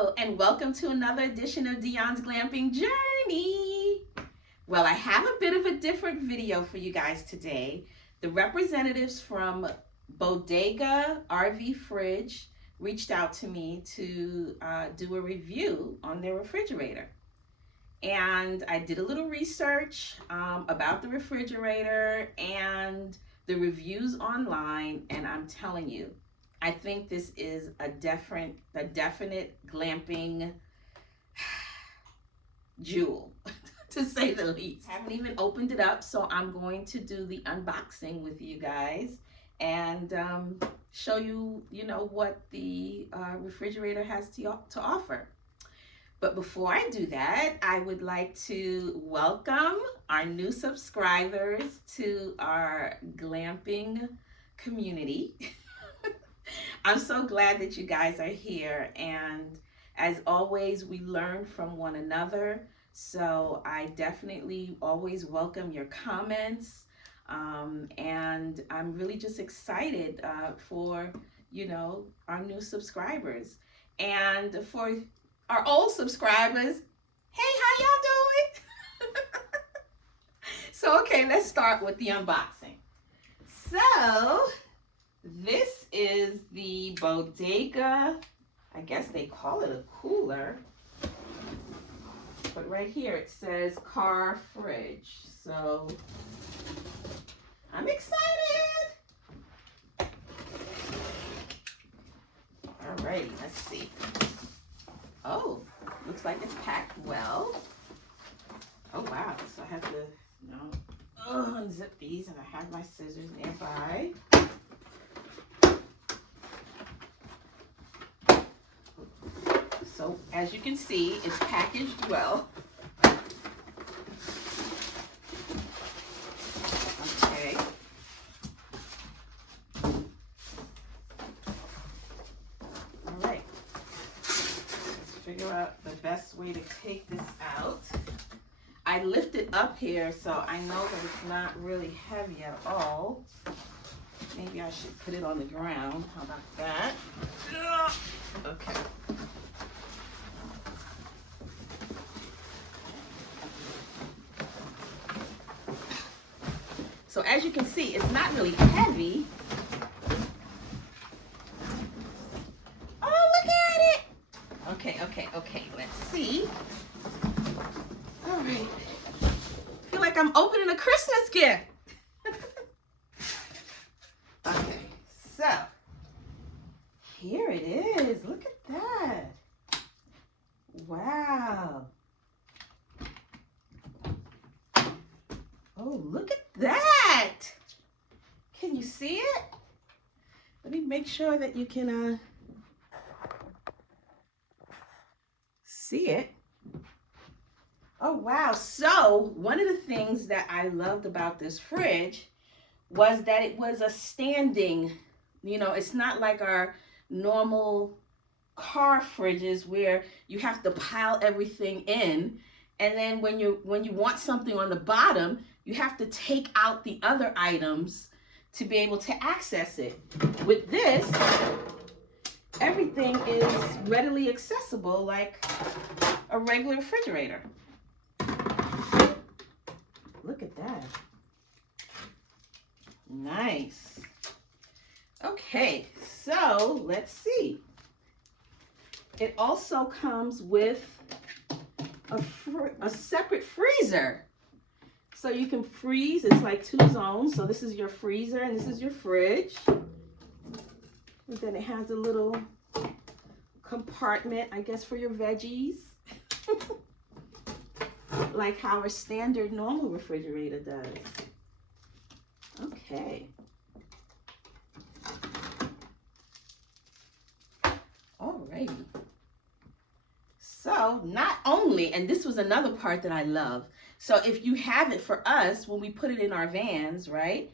Hello, and welcome to another edition of Dion's Glamping Journey. Well, I have a bit of a different video for you guys today. The representatives from Bodega RV Fridge reached out to me to do a review on their refrigerator. And I did a little research about the refrigerator and the reviews online, and I'm telling you, I think this is a definite glamping jewel, to say the least. I haven't even opened it up, so I'm going to do the unboxing with you guys and show you, what the refrigerator has to offer. But before I do that, I would like to welcome our new subscribers to our glamping community. I'm so glad that you guys are here, and as always, we learn from one another. So I definitely always welcome your comments, and I'm really just excited for our new subscribers. And for our old subscribers, hey, how y'all doing? So okay, let's start with the unboxing. So this is the Bodega, I guess they call it a cooler, but right here it says car fridge. So I'm excited. Alrighty, let's see. Oh, looks like it's packed well. Oh wow, so I have to unzip these, and I have my scissors nearby. So as you can see, it's packaged well. Okay. All right. Let's figure out the best way to take this out. I lift it up here, so I know that it's not really heavy at all. Maybe I should put it on the ground. How about that? Okay. So as you can see, it's not really heavy. Oh, look at it. Okay, let's see. All right. I feel like I'm opening a Christmas gift. Okay, so here it is. Look at that. Wow. Oh, look at that. Can you see it? Let me make sure that you can see it. Oh, wow. So one of the things that I loved about this fridge was that it was a standing, it's not like our normal car fridges where you have to pile everything in. And then when you want something on the bottom, you have to take out the other items to be able to access it. With this, everything is readily accessible like a regular refrigerator. Look at that. Nice. Okay, so let's see. It also comes with a separate freezer. So you can freeze. It's like 2 zones. So this is your freezer and this is your fridge. And then it has a little compartment, I guess, for your veggies. Like how a standard normal refrigerator does. Okay. Alrighty. So not only, and this was another part that I love. So if you have it, for us, when we put it in our vans, right?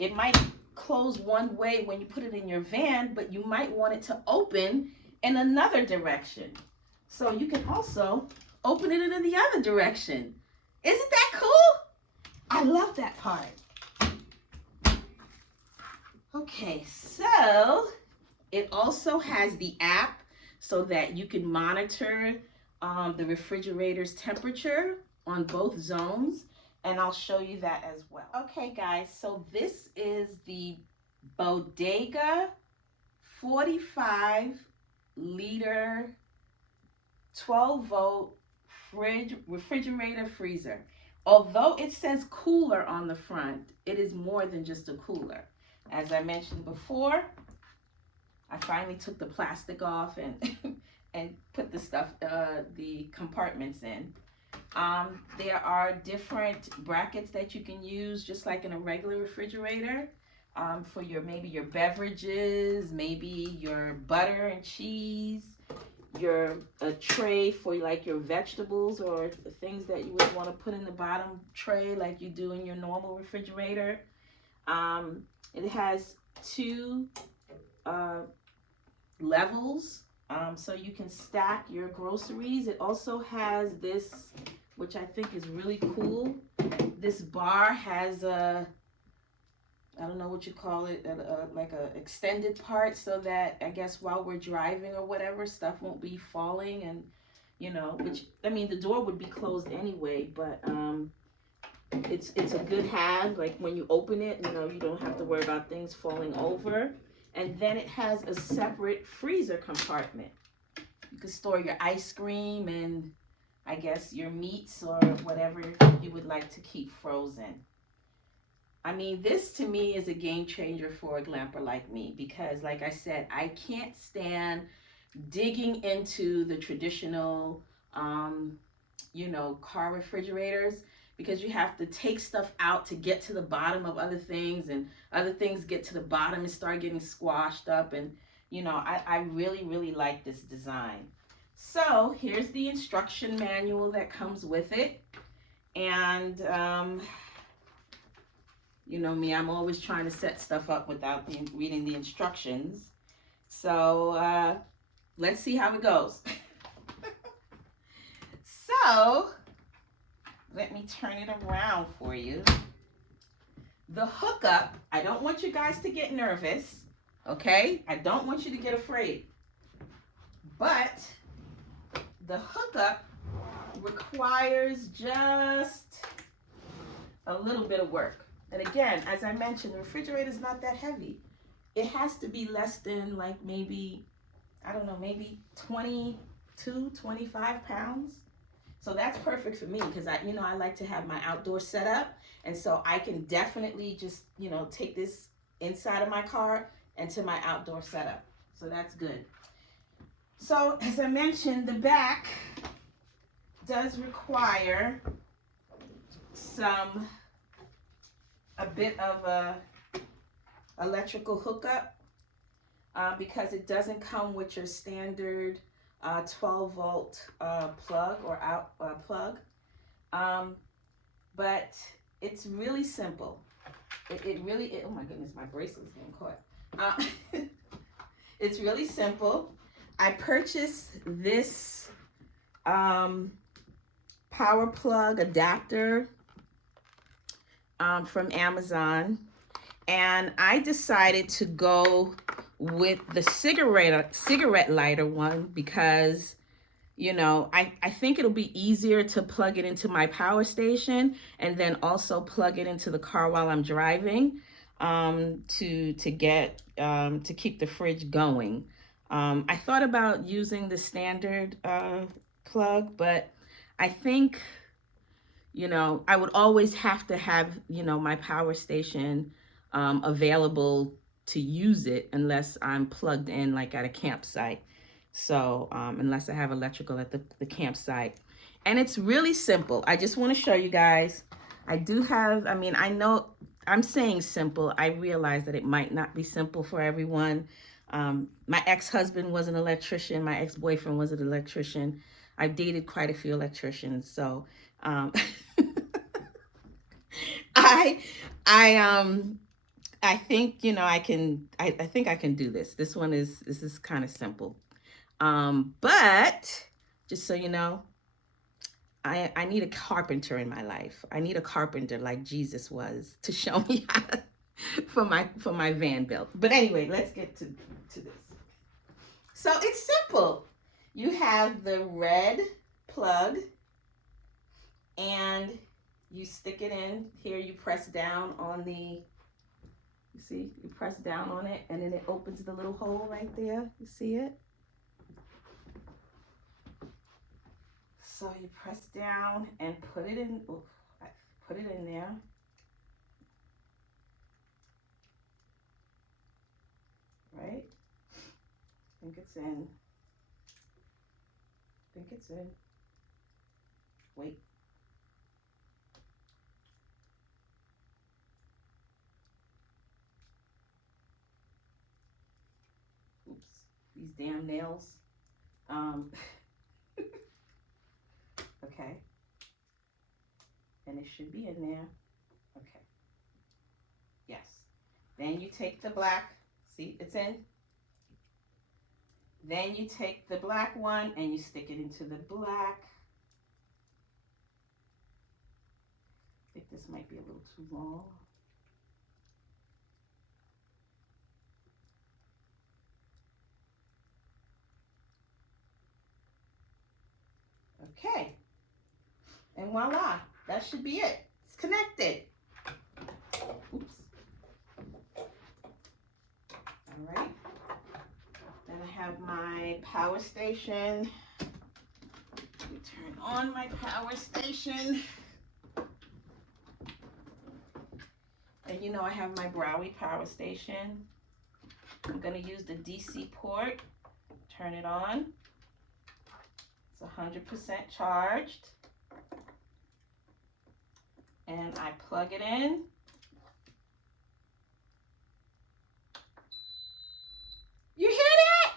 It might close one way when you put it in your van, but you might want it to open in another direction. So you can also open it in the other direction. Isn't that cool? I love that part. Okay, so It also has the app so that you can monitor the refrigerator's temperature on both zones, and I'll show you that as well. Okay guys, so this is the Bodega 45 liter 12 volt refrigerator freezer. Although it says cooler on the front, it is more than just a cooler. As I mentioned before, I finally took the plastic off and and put the stuff, the compartments in. There are different brackets that you can use, just like in a regular refrigerator, for your maybe your beverages, maybe your butter and cheese, your a tray for like your vegetables or the things that you would want to put in the bottom tray like you do in your normal refrigerator. It has two levels, so you can stack your groceries. It also has this, which I think is really cool. This bar has a, I don't know what you call it, like a extended part, so that I guess while we're driving or whatever, stuff won't be falling, and you know, which I mean the door would be closed anyway, but it's a good have. Like when you open it, you know, you don't have to worry about things falling over. And then it has a separate freezer compartment. You can store your ice cream and I guess your meats or whatever you would like to keep frozen. I mean, this to me is a game changer for a glamper like me because, like I said, I can't stand digging into the traditional, you know, car refrigerators, because you have to take stuff out to get to the bottom of other things, and other things get to the bottom and start getting squashed up. And, you know, I really, really like this design. So here's the instruction manual that comes with it. And, you know me, I'm always trying to set stuff up without reading the instructions. So let's see how it goes. So let me turn it around for you. The hookup, I don't want you guys to get nervous, okay? I don't want you to get afraid. But the hookup requires just a little bit of work. And again, as I mentioned, the refrigerator is not that heavy. It has to be less than like maybe, I don't know, maybe 22, 25 pounds. So that's perfect for me because I like to have my outdoor setup, and so I can definitely just, you know, take this inside of my car and to my outdoor setup. So that's good. So as I mentioned, the back does require a bit of a electrical hookup because it doesn't come with your standard 12 volt plug or out plug, but it's really simple. It really, oh my goodness, my bracelet's getting caught. It's really simple. I purchased this power plug adapter from Amazon, and I decided to go with the cigarette lighter one because, you know, I think it'll be easier to plug it into my power station and then also plug it into the car while I'm driving to keep the fridge going. I thought about using the standard plug, but I think, you know, I would always have to have, you know, my power station available to use it unless I'm plugged in like at a campsite. So unless I have electrical at the campsite. And it's really simple. I just want to show you guys. I do have, I mean, I know I'm saying simple. I realize that it might not be simple for everyone. My ex-husband was an electrician. My ex-boyfriend was an electrician. I've dated quite a few electricians. So I think, you know, I think I can do this. This is kind of simple. But just so you know, I need a carpenter in my life. I need a carpenter like Jesus was to show me how to, for my van built. But anyway, let's get to this. So it's simple. You have the red plug and you stick it in here. You press down on the, you see, you press down on it and then it opens the little hole right there. You see it? So you press down and put it in, oh, I put it in there. Right? I think it's in. I think it's in. Wait. Oops. These damn nails. Okay. And it should be in there. Okay. Yes. Then you take the black. See, it's in. Then you take the black one and you stick it into the black. I think this might be a little too long. Okay. And voila, that should be it. It's connected. Oops. All right. Then I have my power station. Let me turn on my power station. And you know I have my Browey power station. I'm going to use the DC port. Turn it on. It's 100% charged. And I plug it in. You hear that?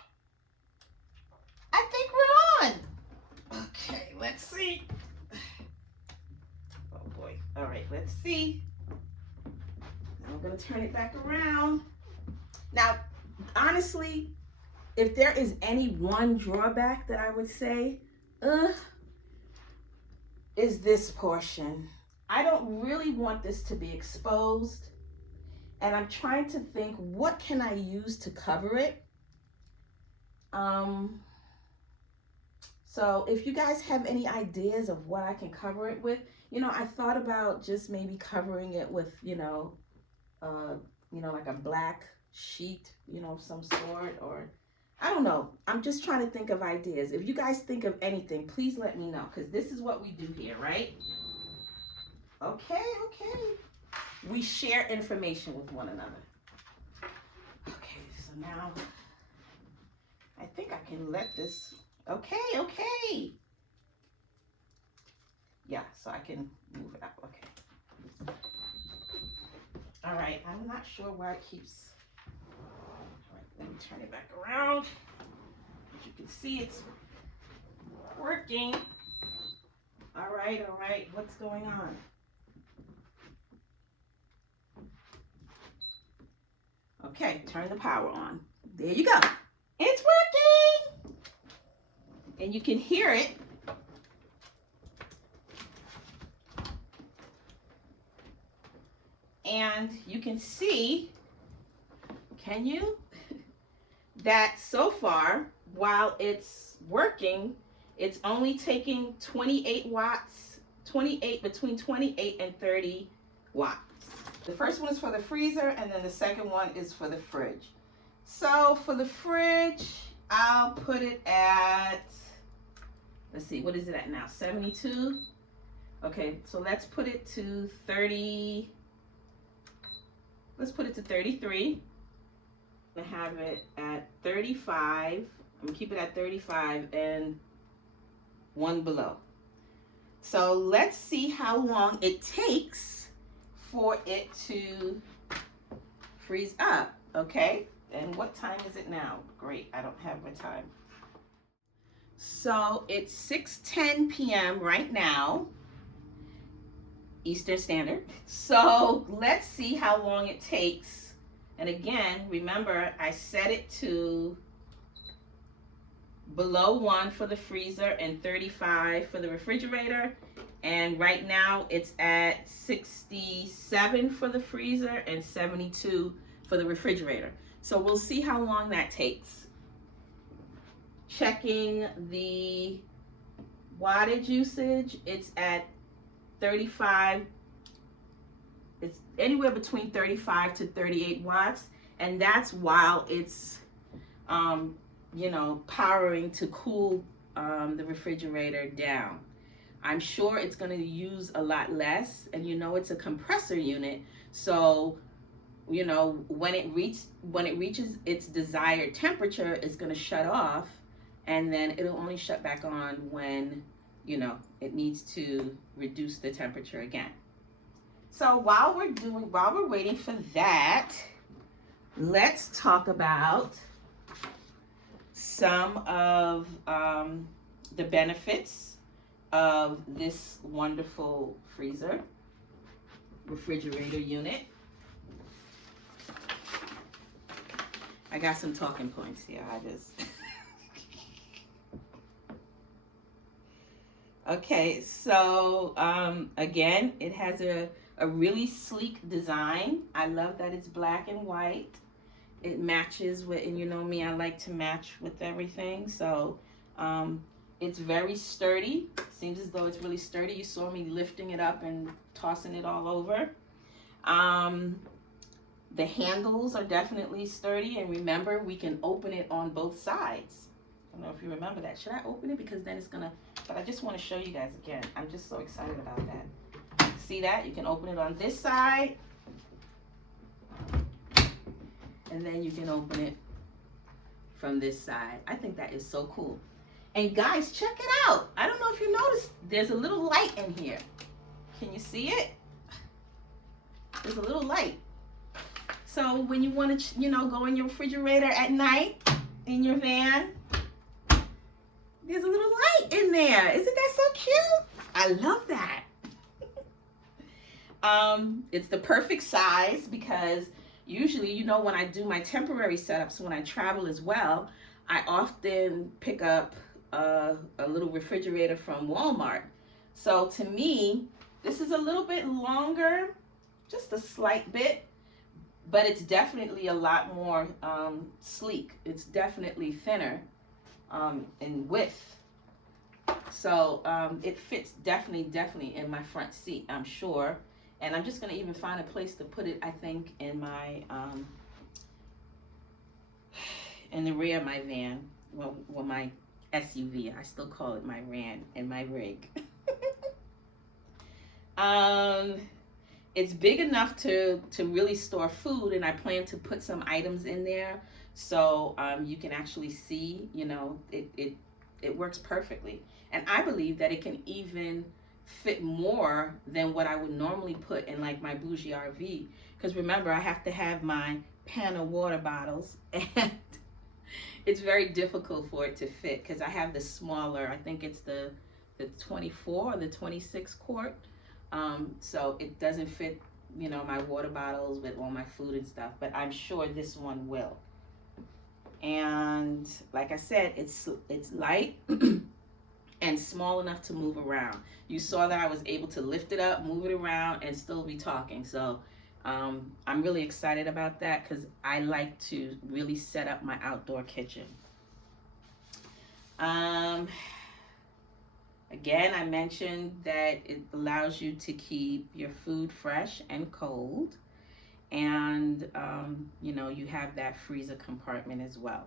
I think we're on. Okay, let's see. Oh boy. All right, let's see. Now I'm going to turn it back around. Now, honestly, if there is any one drawback that I would say, is this portion. I don't really want this to be exposed. And I'm trying to think, what can I use to cover it? So if you guys have any ideas of what I can cover it with, you know, I thought about just maybe covering it with, like a black sheet, of some sort, or I don't know. I'm just trying to think of ideas. If you guys think of anything, please let me know, because this is what we do here, right? Okay. We share information with one another. Okay, so now I think I can let this, okay. Yeah, so I can move it up, okay. All right, I'm not sure why it keeps, all right, let me turn it back around. As you can see, it's working. All right, what's going on? Okay, turn the power on. There you go. It's working. And you can hear it. And you can see, can you? That so far, while it's working, it's only taking 28 watts, between 28 and 30 watts. The first one is for the freezer, and then the second one is for the fridge. So for the fridge, I'll put it at, let's see, what is it at now? 72? Okay, so let's put it to 30. Let's put it to 33. I'm gonna have it at 35. I'm gonna keep it at 35 and one below. So let's see how long it takes for it to freeze up, okay? And what time is it now? Great, I don't have my time. So it's 6:10 p.m. right now, Eastern Standard. So let's see how long it takes. And again, remember, I set it to below 1 for the freezer and 35 for the refrigerator. And right now it's at 67 for the freezer and 72 for the refrigerator. So we'll see how long that takes. checking the wattage usage, it's at 35. It's anywhere between 35 to 38 watts, and that's while it's you know, powering to cool the refrigerator down. I'm sure it's going to use a lot less, and you know it's a compressor unit, so you know when it reaches its desired temperature, it's going to shut off, and then it'll only shut back on when you know it needs to reduce the temperature again. So while we're waiting for that, let's talk about some of the benefits of this wonderful refrigerator unit. I got some talking points here. Okay, so again, it has a really sleek design. I love that it's black and white. It matches with, and you know me, I like to match with everything. So it's very sturdy. Seems as though it's really sturdy. You saw me lifting it up and tossing it all over. The handles are definitely sturdy, and remember, we can open it on both sides. I don't know if you remember that. Should I open it? Because then it's gonna, but I just want to show you guys again. I'm just so excited about that. See that? You can open it on this side, and then you can open it from this side. I think that is so cool. And guys, check it out. I don't know if you noticed, there's a little light in here. Can you see it? There's a little light. So when you want to, you know, go in your refrigerator at night in your van, there's a little light in there. Isn't that so cute? I love that. It's the perfect size because usually, you know, when I do my temporary setups, when I travel as well, I often pick up a little refrigerator from Walmart. So to me, this is a little bit longer, just a slight bit, but it's definitely a lot more sleek. It's definitely thinner in width. So it fits definitely in my front seat, I'm sure. And I'm just gonna even find a place to put it, I think, in my in the rear of my van, well my SUV. I still call it my van and my rig. It's big enough to really store food, and I plan to put some items in there so you can actually see, you know, it works perfectly. And I believe that it can even fit more than what I would normally put in like my bougie RV, because remember, I have to have my pan of water bottles, and it's very difficult for it to fit because I have the smaller, I think it's the 24 or the 26 quart, so it doesn't fit, you know, my water bottles with all my food and stuff, but I'm sure this one will. And like I said, it's light and small enough to move around. You saw that I was able to lift it up, move it around, and still be talking. So I'm really excited about that because I like to really set up my outdoor kitchen. Again, I mentioned that it allows you to keep your food fresh and cold. And, you know, you have that freezer compartment as well.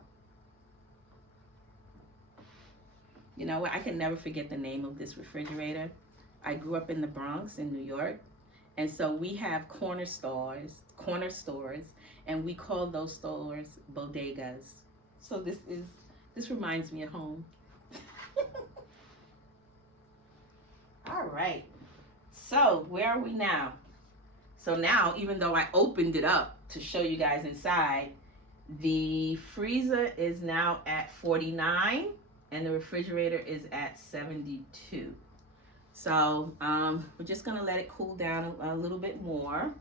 You know what? I can never forget the name of this refrigerator. I grew up in the Bronx in New York. And so we have corner stores, and we call those stores bodegas. So this reminds me of home. All right. So where are we now? So now, even though I opened it up to show you guys inside, the freezer is now at 49 and the refrigerator is at 72. So we're just gonna let it cool down a little bit more.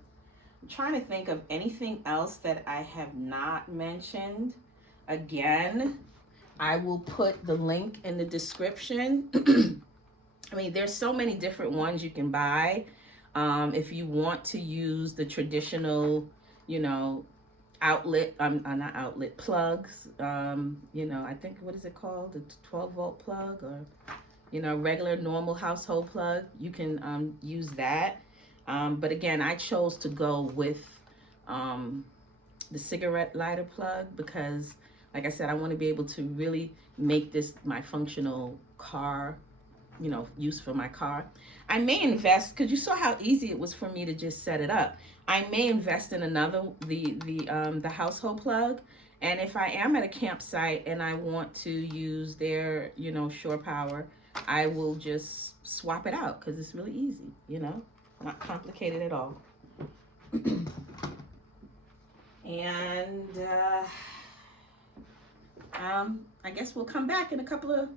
I'm trying to think of anything else that I have not mentioned. Again, I will put the link in the description. I mean, there's so many different ones you can buy. If you want to use the traditional, you know, outlet, not outlet, plugs. You know, I think, what is it called? The 12-volt plug, or, you know, regular normal household plug. You can use that. But again, I chose to go with the cigarette lighter plug because, like I said, I want to be able to really make this my functional car, you know, use for my car. I may invest, because you saw how easy it was for me to just set it up. I may invest in another, the household plug. And if I am at a campsite and I want to use their, you know, shore power, I will just swap it out because it's really easy, you know, not complicated at all. And I guess we'll come back in a couple of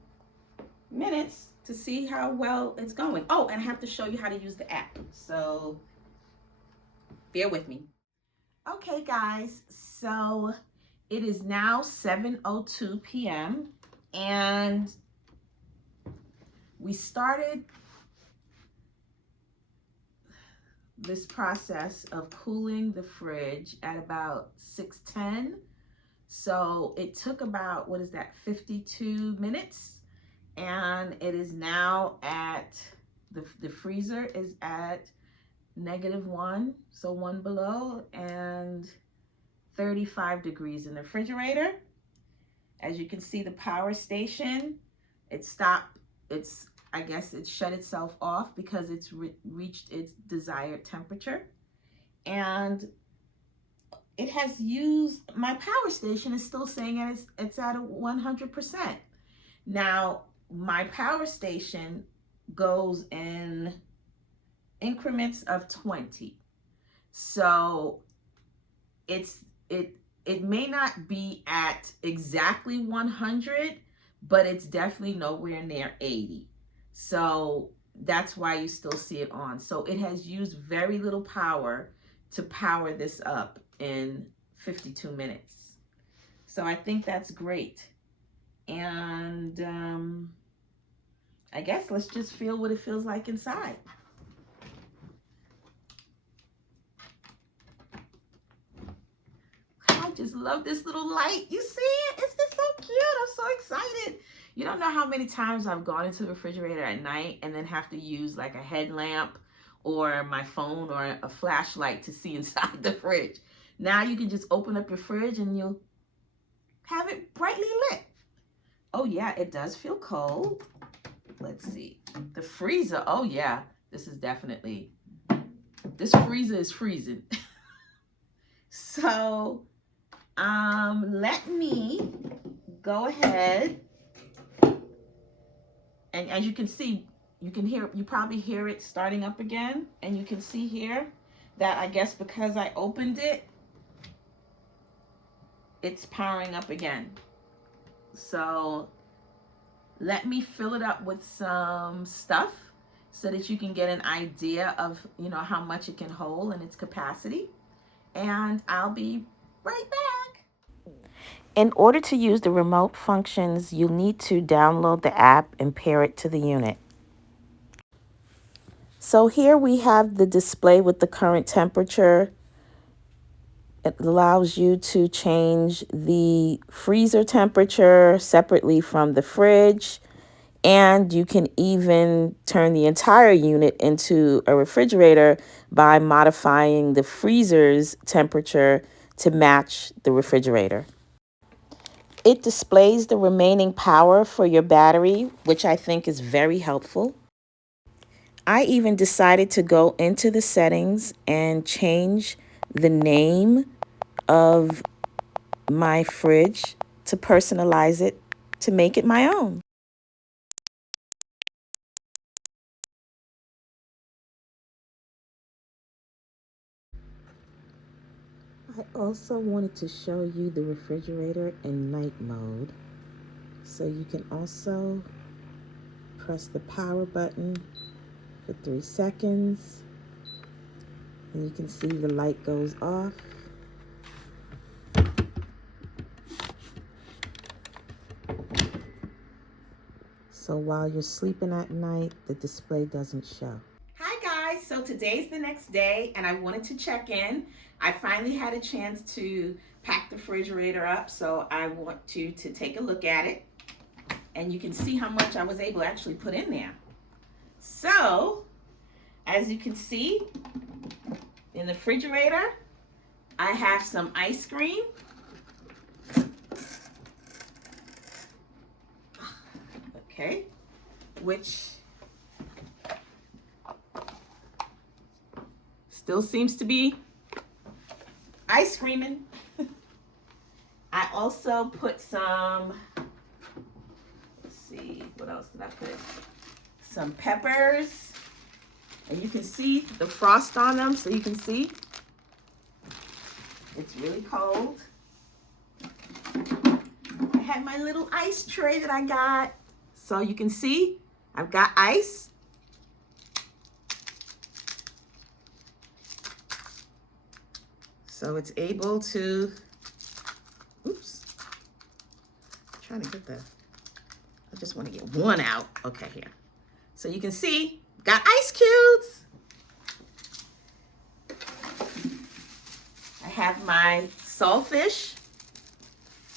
minutes to see how well it's going. Oh, and I have to show you how to use the app. So bear with me. Okay, guys, so it is now 7:02 p.m. and we started this process of cooling the fridge at about 6:10. So it took about, what is that, 52 minutes? And it is now at, the freezer is at -1, so 1 below, and 35 degrees in the refrigerator. As you can see, the power station, it stopped, I guess it shut itself off because it's reached its desired temperature. And it has used, my power station is still saying it's at a 100%. Now, my power station goes in increments of 20. So it may not be at exactly 100, but it's definitely nowhere near 80. So that's why you still see it on. So it has used very little power to power this up in 52 minutes. So I think that's great. And I guess let's just feel what it feels like inside. I just love this little light. You see it? It's just so cute. I'm so excited. You don't know how many times I've gone into the refrigerator at night and then have to use like a headlamp or my phone or a flashlight to see inside the fridge. Now you can just open up your fridge and you'll have it brightly lit. Oh yeah, it does feel cold. Let's see. The freezer, oh yeah, this freezer is freezing. So, let me go ahead. And as you can see, you probably hear it starting up again. And you can see here that I guess because I opened it, it's powering up again. So let me fill it up with some stuff so that you can get an idea of, you know, how much it can hold and its capacity. And I'll be right back. In order to use the remote functions, you'll need to download the app and pair it to the unit. So here we have the display with the current temperature. It allows you to change the freezer temperature separately from the fridge. And you can even turn the entire unit into a refrigerator by modifying the freezer's temperature to match the refrigerator. It displays the remaining power for your battery, which I think is very helpful. I even decided to go into the settings and change the name of my fridge to personalize it to make it my own. I also wanted to show you the refrigerator in night mode. So you can also press the power button for 3 seconds. And you can see the light goes off. So while you're sleeping at night, the display doesn't show. Hi guys, so today's the next day and I wanted to check in. I finally had a chance to pack the refrigerator up, so I want you to take a look at it. And you can see how much I was able to actually put in there. So, as you can see, in the refrigerator, I have some ice cream. Okay, which still seems to be ice creaming. I also put some, let's see, what else did I put? Some peppers. And you can see the frost on them, so you can see. It's really cold. I had my little ice tray that I got. So you can see, I've got ice. So it's able to, oops, I'm trying to get the, I just want to get one out. Okay, here. So you can see, got ice cubes. I have my saltfish,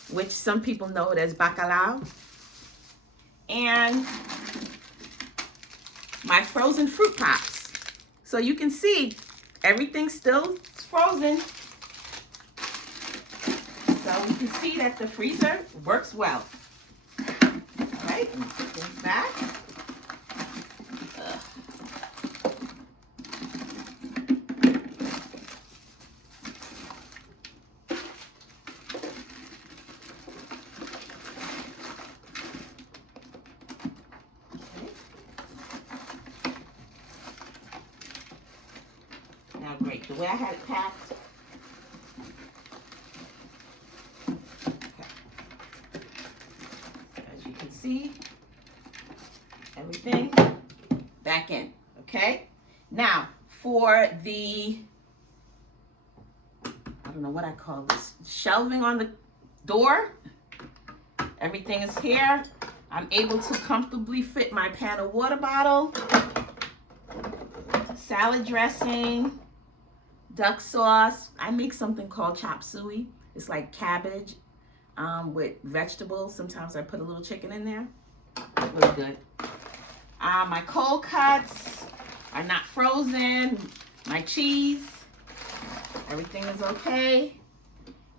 which some people know it as bacalao. And my frozen fruit pops. So you can see, everything's still frozen. So you can see that the freezer works well. All right, let me put things back. Now, great, the way I had it packed. As you can see, everything back in, okay? Now, for the, I don't know what I call this, shelving on the door, everything is here. I'm able to comfortably fit my pan of water bottle, salad dressing, duck sauce. I make something called chop suey. It's like cabbage with vegetables. Sometimes I put a little chicken in there. Really good. My cold cuts are not frozen. My cheese, everything is okay.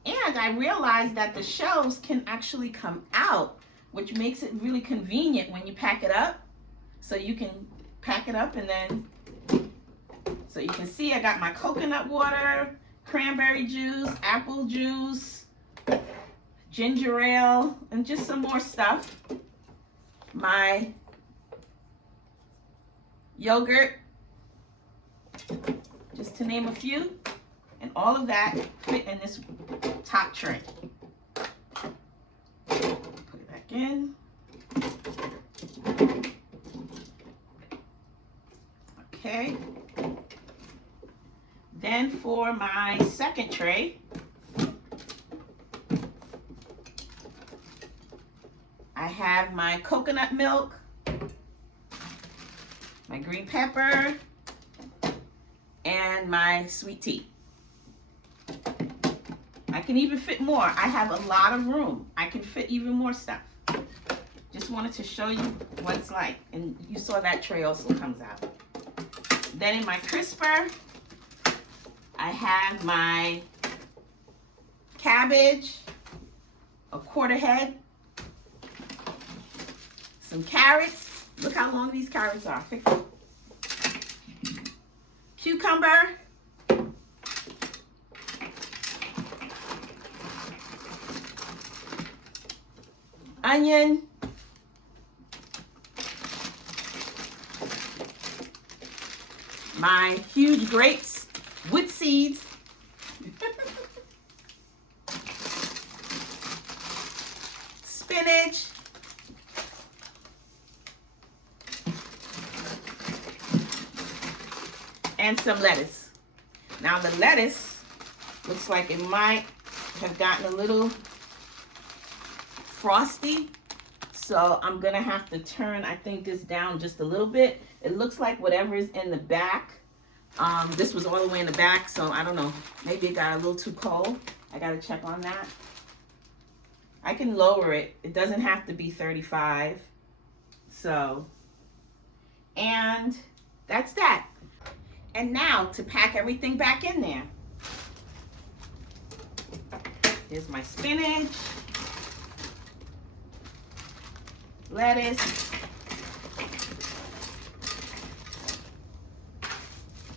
And I realized that the shelves can actually come out, which makes it really convenient when you pack it up. So you can pack it up and then, so you can see I got my coconut water, cranberry juice, apple juice, ginger ale, and just some more stuff. My yogurt, just to name a few, and all of that fit in this top tray. Put it back in. Okay. Then for my second tray, I have my coconut milk, my green pepper, and my sweet tea. I can even fit more. I have a lot of room. I can fit even more stuff. Just wanted to show you what it's like. And you saw that tray also comes out. Then in my crisper, I have my cabbage, a quarter head, some carrots. Look how long these carrots are. Cucumber, onion, my huge grapes with seeds, spinach, and some lettuce. Now the lettuce looks like it might have gotten a little frosty, so I'm gonna have to turn, I think, this down just a little bit. It looks like whatever is in the back This was all the way in the back, so I don't know. Maybe it got a little too cold. I gotta check on that. I can lower it. It doesn't have to be 35. So, and that's that. And now to pack everything back in there. Here's my spinach, lettuce,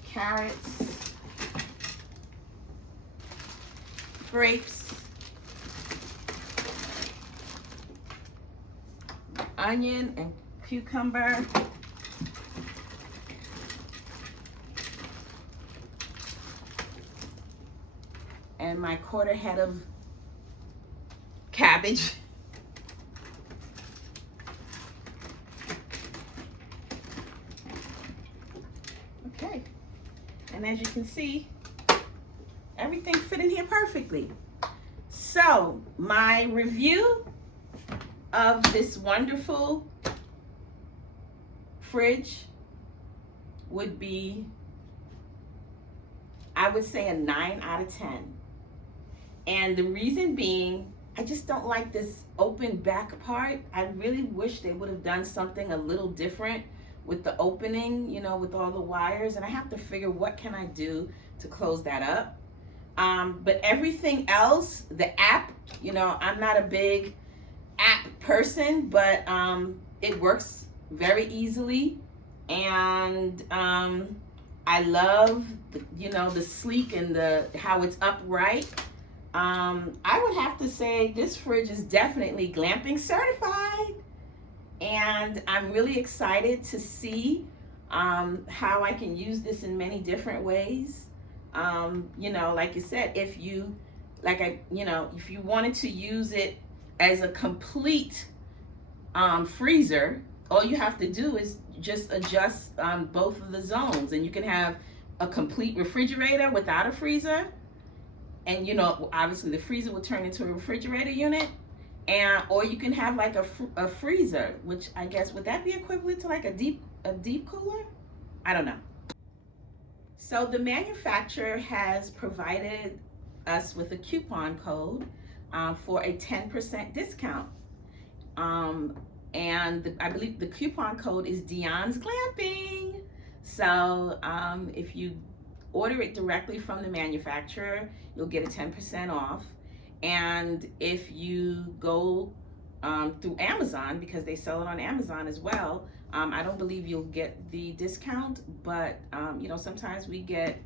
carrots, grapes, onion and cucumber, and my quarter head of cabbage. Okay, and as you can see, everything fit in here perfectly. So my review of this wonderful fridge would be, I would say, a 9 out of 10. And the reason being, I just don't like this open back part. I really wish they would have done something a little different with the opening, you know, with all the wires. And I have to figure, what can I do to close that up? But everything else, the app, you know, I'm not a big app person, but it works very easily. And I love, you know, the sleek and how it's upright. I would have to say this fridge is definitely Glamping Certified, and I'm really excited to see how I can use this in many different ways. You know, like you said, if you if you wanted to use it as a complete freezer, all you have to do is just adjust both of the zones, and you can have a complete refrigerator without a freezer. And you know, obviously the freezer will turn into a refrigerator unit, or you can have like a freezer, which I guess, would that be equivalent to like a deep cooler? I don't know. So the manufacturer has provided us with a coupon code for a 10% discount, and I believe the coupon code is Dion's Glamping. So if you order it directly from the manufacturer, you'll get a 10% off. And if you go through Amazon, because they sell it on Amazon as well, I don't believe you'll get the discount, but you know, sometimes we get,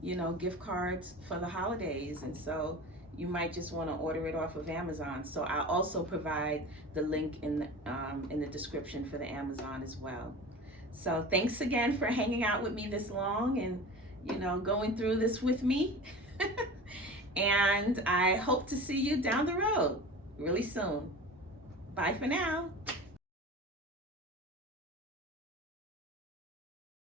you know, gift cards for the holidays, and so you might just want to order it off of Amazon. So I'll also provide the link in the description for the Amazon as well. So thanks again for hanging out with me this long and, you know, going through this with me. And I hope to see you down the road really soon. Bye for now.